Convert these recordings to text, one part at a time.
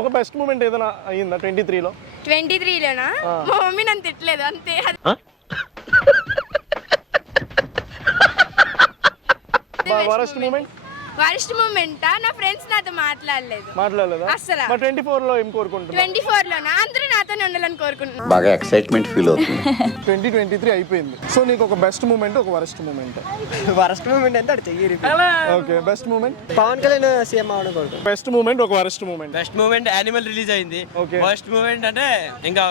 ఒక best moment ఏదైనా అయ్యిందా 23లో? 23లోనా? మా మమ్మీ నన్ను తిట్టలేదు అంతే. Worst moment? వరస్ట్ మూమెంటా? నా ఫ్రెండ్స్ నాతో మాట్లాడలేదా అసలు. 24లో ఏం కోరుకుంటున్నా? 24లోనా? అందరూ నాతోనే ఉండాలని కోరుకుంటున్నాను. బాగా ఎక్సైట్మెంట్ ఫీల్ అవుతుంది. 2023 అయిపోయింది. సో నీకు ఒక బెస్ట్ మూమెంట్, ఒక వరస్ట్ మూమెంట్? వరస్ట్ మూమెంట్ అంటే అది చెయ్యి. Okay, best moment? Pawan Kalyan CM అవడం కోరుకుంటున్నాను. బెస్ట్ మూమెంట్, ఒక worst moment? Best moment animal release అయింది. ఓకే. వరస్ట్ మూమెంట్ అంటే ఇంకా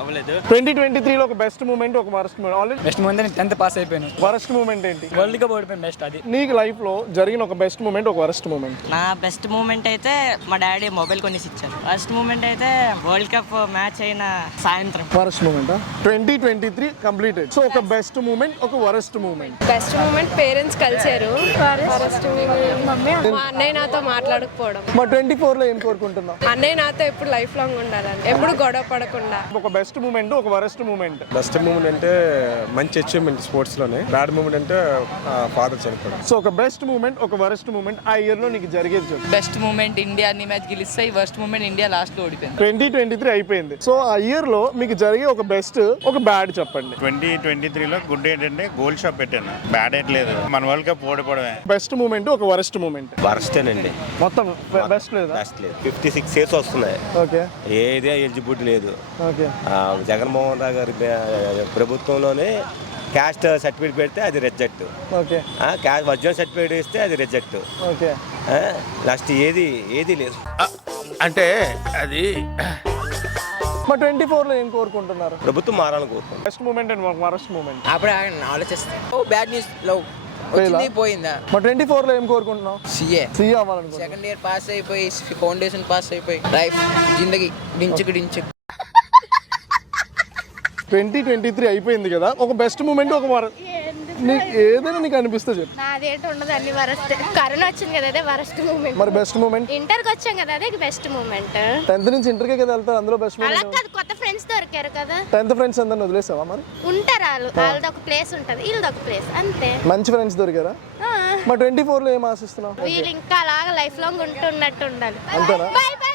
అవ్వలేదు. 2023లో ఒక బెస్ట్ మూమెంట్, ఒక worst moment? Already best moment 10th pass అయిపోయాను. వరస్ట్ మూమెంట్ ఏంటి? వరల్డ్ కప్ ఓడిపోయాను. బెస్ట్ అది. నీకు లైఫ్ లో జరిగిన ఒక బెస్ట్ మూమెంట్, ఒక వరస్ట్ మూమెంట్? నా బెస్ట్ మూమెంట్ అయితే మా డాడీ మొబైల్ కొనేసి ఇచ్చారు. ఫస్ట్ మూమెంట్ అయితే వరల్డ్ కప్ మ్యాచ్ అయిన సాయంత్రం. Worst moment? 2023 కంప్లీటెడ్. సో ఒక బెస్ట్ మూమెంట్, ఒక worst moment? Best moment parents కలిసారు. వరస్ట్ మూమెంట్ మా అన్నయ్య నాతో మాట్లాడకపోవడం. మా 24లో ఏం కోరుకుంటున్నావు? అన్నయ్య నాతో ఎప్పుడు లైఫ్ లాంగ్ ఉండాలని, ఎప్పుడు గొడవ పడకుండా. ఒక బెస్ట్ మూమెంట్, ఒక వరస్ట్ మూమెంట్? బెస్ట్ మూమెంట్ అంటే మంచి అచీవ్మెంట్ స్పోర్ట్స్ లోనే. బ్యాడ్ మూమెంట్ అంటే ఫాదర్ చనిపోవడం. సో ఒక బెస్ట్ మూమెంట్, ఒక వరస్ట్ మూమెంట్ ఆ ఇయర్ లో నీకు జరిగేది చెప్పు. బెస్ట్ మూమెంట్ ఇండియా అన్ని మ్యాచ్ గెలిస్తే, వర్స్ట్ మూమెంట్ ఇండియా లాస్ట్ లో ఓడిపోయింది. 2023 అయిపోయింది. సో ఆ ఇయర్ లో మీకు జరిగే ఒక బెస్ట్, ఒక బ్యాడ్ చెప్పండి. 2023లో గుడ్ ఏంటంటే గోల్డ్ షాప్ పెట్టాను. బ్యాడ్ ఏంటలేదు, మన వరల్డ్ కప్ ఓడిపోవడమే. బెస్ట్ మూమెంట్, ఒక వరస్ట్ మూమెంట్? వరస్టేనండి. మొత్తం బెస్ట్ లేదా? బెస్ట్ లేదు. 56 ఇయర్స్ వస్తున్నాయి. ఓకే. ఏదే ఎలిజిబిలిటీ లేదు. ఓకే. జగన్మోహన్ రావు గారి ప్రభుత్వంలోనే క్యాస్ట్ సర్టిఫికేట్ పెడితే అది reject. Okay. Caste original certificate ఇస్తే అది రిజెక్ట్. ఓకే. లాస్ట్ ఏది లేదు. అంటే అది మా 24లో ఏం కోరుకుంటున్నారు? ప్రభుత్వం మారాలని కోరుకుంటున్నాం. Best moment and worst moment? అప్పుడు ఆలోచిస్తాను. బ్యాడ్ న్యూస్ లో వచ్చింది పోయిందా. మా 24లో ఏం కోరుకుంటున్నావు? సీఏ అవ్వాలనుకుంటున్నా. సెకండ్ ఇయర్ పాస్ అయిపోయి, ఫౌండేషన్ పాస్ అయిపోయి, లైఫ్ జిందగీ డించుకు 2023 అయిపోయింది కదా, ఒక బెస్ట్ మూమెంట్, ఒక ఏదైనా నీకు అనిపిస్తే చెప్పు. నాదేంటి ఉండదు, అన్ని వరస్ట్. కరోనా వచ్చింది కదా, అదే వరస్ట్ మూమెంట్. మరి బెస్ట్ మూమెంట్? ఇంటర్కి వచ్చాం కదా, అదే బెస్ట్ మూమెంట్. 10th నుంచి ఇంటర్కే కదా వెళ్తారు, అందులో బెస్ట్ అలా మూమెంట్? కాదు, కొత్త ఫ్రెండ్స్ దొరికారు కదా. 10th ఫ్రెండ్స్ అందరిని వదిలేసావా మరి? ఉంటారు వాళ్ళది ఒక ప్లేస్ ఉంటుంది, వీళ్ళది ఒక ప్లేస్, అంతే. మంచి ఫ్రెండ్స్ దొరికారా? మా 24లో ఏం ఆశిస్తున్నావు? వీళ్ళు ఇంకా అలాగా లైఫ్ లాంగ్ ఉంటున్నట్టు ఉండాలి. అంతేనా? By by.